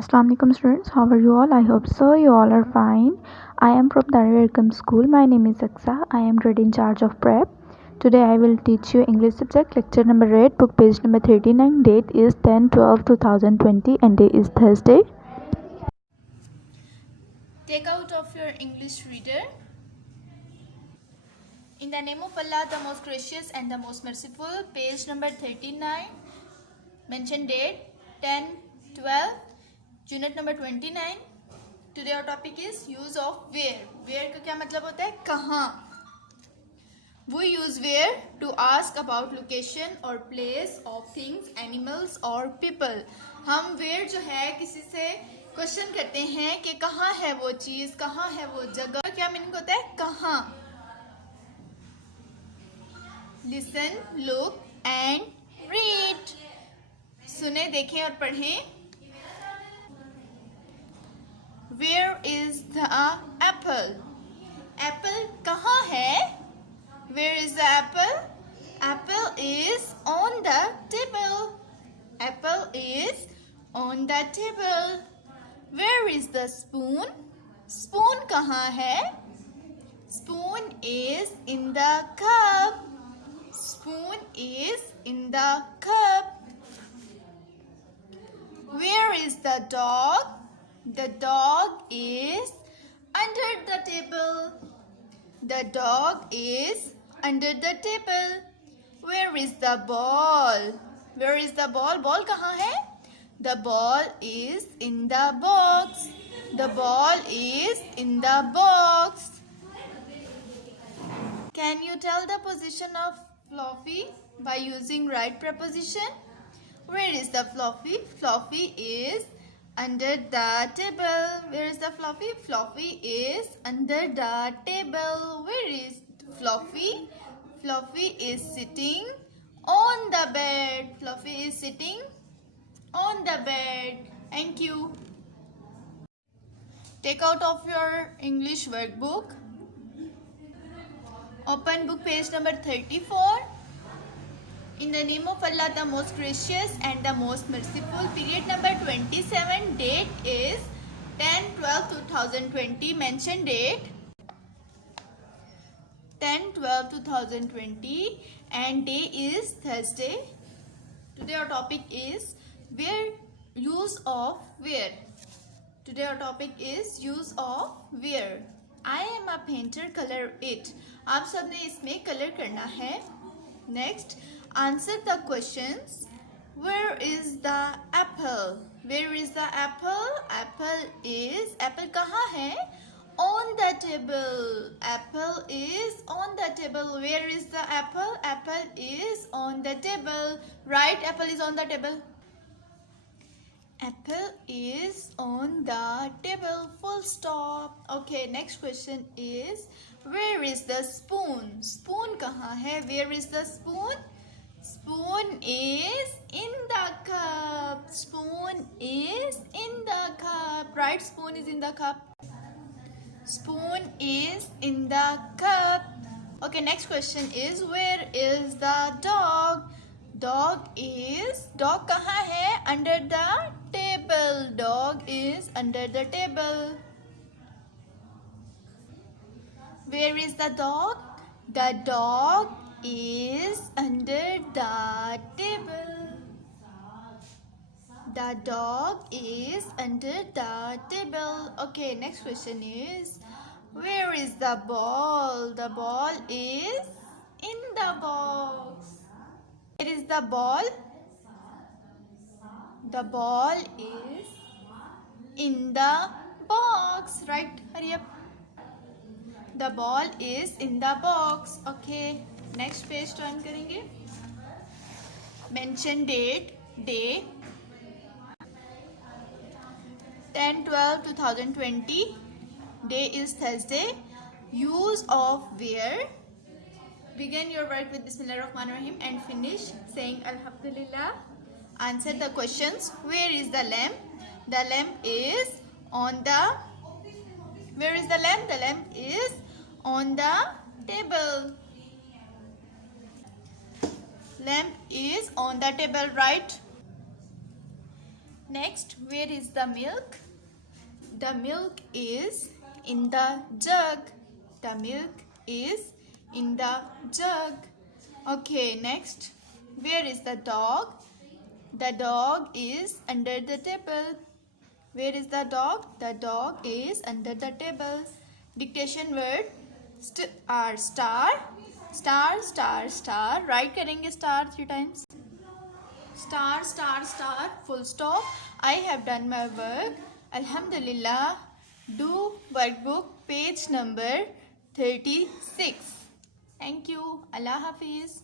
Assalamu alaikum students, how are you all? I hope so. You all are fine. I am from DAR-E-ARQAM school. My name is Aksa. I am today in charge of prep. Today I will teach you English subject lecture number 8, book page number 39. Date is 10/12/2020 and day is Thursday. Take out of your English reader. In the name of Allah, the most gracious and the most merciful. Page number 39. Mention date 10/12. Unit number 29. Today our topic is use of where. Where का क्या मतलब होता है? कहाँ. We use where to ask about location or place of things, animals or people. हम where जो है किसी से क्वेश्चन करते हैं कि कहाँ है वो चीज, कहाँ है वो जगह. क्या मीनिंग होता है? कहाँ. Listen, look and read. सुने, देखें और पढ़ें. Where is the apple? Apple कहाँ है? Where is the apple? Apple is on the table. Apple is on the table. Where is the spoon? Spoon कहाँ है? Spoon is in the cup. Spoon is in the cup. Where is the dog? The dog is under the table. The dog is under the table. Where is the ball? Where is the ball? Ball कहाँ है? The ball is in the box. The ball is in the box. Can you tell the position of Fluffy by using right preposition? Where is the Fluffy? Fluffy is under the table. Where is the Fluffy? Fluffy is under the table. Where is Fluffy? Fluffy is sitting on the bed. Fluffy is sitting on the bed. Thank you. Take out of your English workbook. Open book page number 34. In the name of Allah, the most gracious and the most merciful. Period number 27. Date is 10/12/2020. Mention date 10/12/2020 and day is Thursday. Today our topic is where. Use of where. Today our topic is use of where. I am a painter. Color it. आप सबने इसमें colour करना है. Next, answer the questions. Where is the apple? Where is the apple? Apple कहाँ है? On the table. Apple is on the table. Where is the apple? Apple is on the table. Right? Apple is on the table. Apple is on the table. Full stop. Okay, next question is where is the spoon? Spoon कहाँ है? Where is the spoon? Spoon is in the cup. Spoon is in the cup. Right? Spoon is in the cup. Spoon is in the cup. Okay, next question is where is the dog? Dog कहाँ है? Under the table. Dog is under the table. Where is the dog? The dog is under the table. The dog is under the table. Okay, next question is where is the ball? The ball is in the box. Where is the ball? The ball is in the box. Right? Hurry up. The ball is in the box. Okay. Next page turn करेंगे. Mention date. Day 10/12/2020. Day is Thursday. Use of where. Begin your work with Bismillahirrahmanirrahim and finish saying Alhamdulillah. Answer the questions. Where is the lamp? The lamp is on the. Where is the lamp? The lamp is on the table. Lamp is on the table, right? Next, where is the milk? The milk is in the jug. The milk is in the jug. Okay, next, where is the dog? The dog is under the table. Where is the dog? The dog is under the table. Dictation word star, star, star, star. Write करेंगे star 3 times. Star, star, star. Full stop. I have done my work. Alhamdulillah. Do workbook page number 36. Thank you. Allah Hafiz.